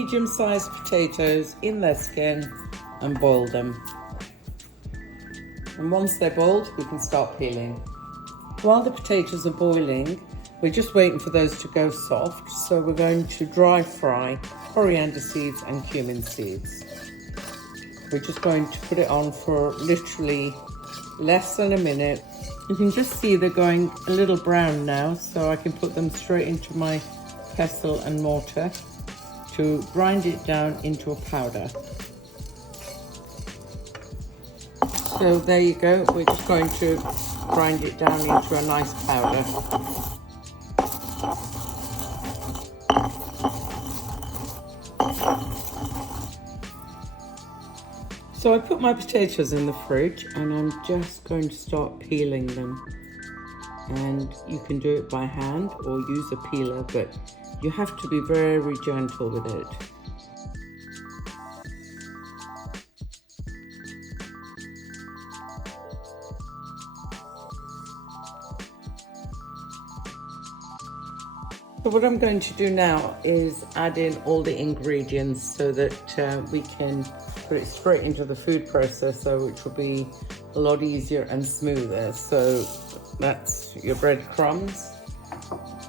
medium-sized potatoes in their skin and boil them. And once they're boiled, we can start peeling. While the potatoes are boiling, we're just waiting for those to go soft. So we're going to dry fry coriander seeds and cumin seeds. We're just going to put it on for literally less than a minute. You can just see they're going a little brown now, so I can put them straight into my pestle and mortar to grind it down into a powder. So there you go, we're just going to grind it down into a nice powder. So I put my potatoes in the fridge and I'm just going to start peeling them. And you can do it by hand or use a peeler, but you have to be very gentle with it. So what I'm going to do now is add in all the ingredients so that we can put it straight into the food processor, which will be a lot easier and smoother. So that's your breadcrumbs,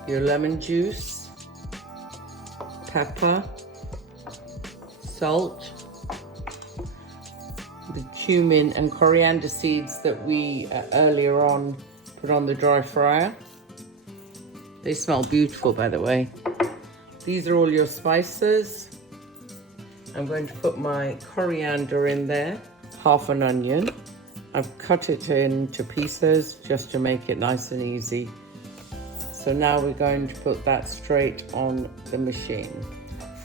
your lemon juice, pepper, salt, the cumin and coriander seeds that we earlier on put on the dry fryer. They smell beautiful, by the way. These are all your spices. I'm going to put my coriander in there, half an onion. I've cut it into pieces just to make it nice and easy. So now we're going to put that straight on the machine.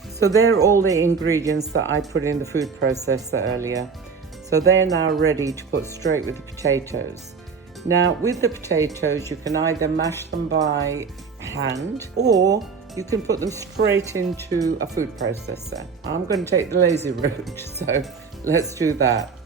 So they're all the ingredients that I put in the food processor earlier. So they're now ready to put straight with the potatoes. Now with the potatoes, you can either mash them by hand or you can put them straight into a food processor. I'm going to take the lazy route, so let's do that.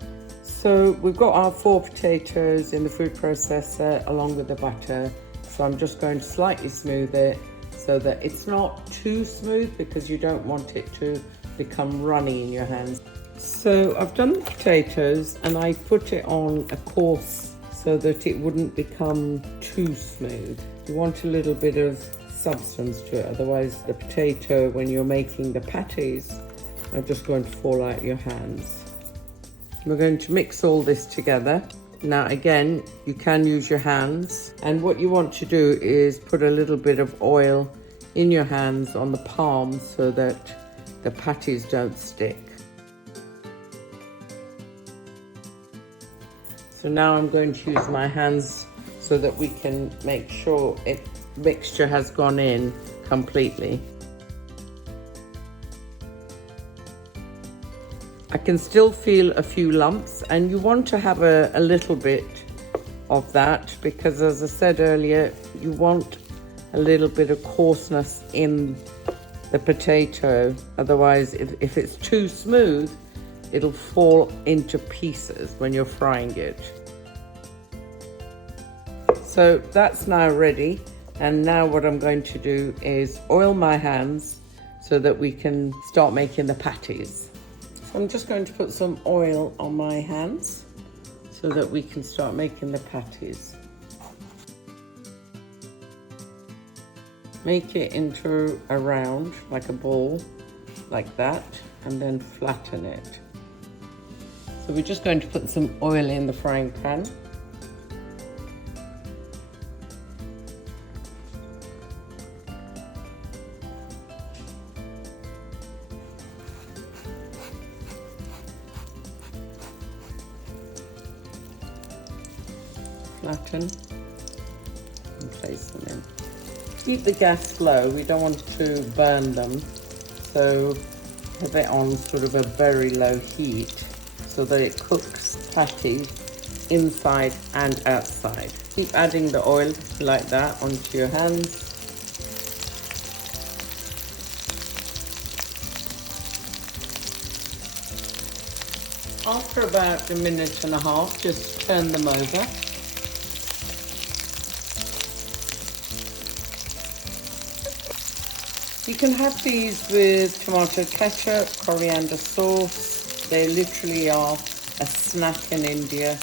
So we've got our 4 potatoes in the food processor along with the butter. So I'm just going to slightly smooth it so that it's not too smooth because you don't want it to become runny in your hands. So I've done the potatoes and I put it on a coarse so that it wouldn't become too smooth. You want a little bit of substance to it, otherwise the potato, when you're making the patties, are just going to fall out your hands. We're going to mix all this together. Now again, you can use your hands, and what you want to do is put a little bit of oil in your hands on the palms so that the patties don't stick. So now I'm going to use my hands so that we can make sure mixture has gone in completely. I can still feel a few lumps, and you want to have a little bit of that because, as I said earlier, you want a little bit of coarseness in the potato. Otherwise, if it's too smooth, it'll fall into pieces when you're frying it. So that's now ready. And now what I'm going to do is oil my hands so that we can start making the patties. So I'm just going to put some oil on my hands so that we can start making the patties. Make it into a round, like a ball, like that, and then flatten it. So we're just going to put some oil in the frying pan. Flatten and place them in. Keep the gas low, we don't want to burn them, so have it on sort of a very low heat so that it cooks patty inside and outside. Keep adding the oil like that onto your hands. After about a minute and a half, just turn them over. You can have these with tomato ketchup, coriander sauce. They literally are a snack in India,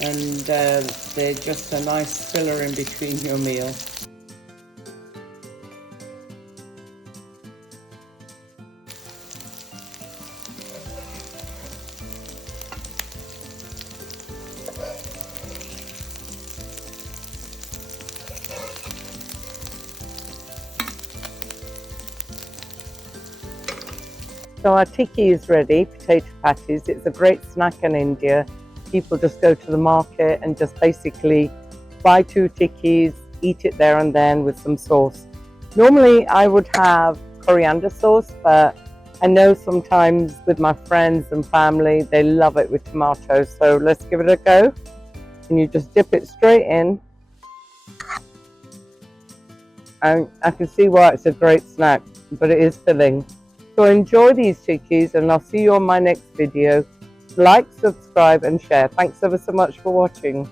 and they're just a nice filler in between your meal. So our tikki is ready, potato patties. It's a great snack in India. People just go to the market and just basically buy 2 tikkis, eat it there and then with some sauce. Normally I would have coriander sauce, but I know sometimes with my friends and family, they love it with tomatoes. So let's give it a go. And you just dip it straight in. And I can see why it's a great snack, but it is filling. So enjoy these tikkis, and I'll see you on my next video. Like, subscribe and share. Thanks ever so much for watching.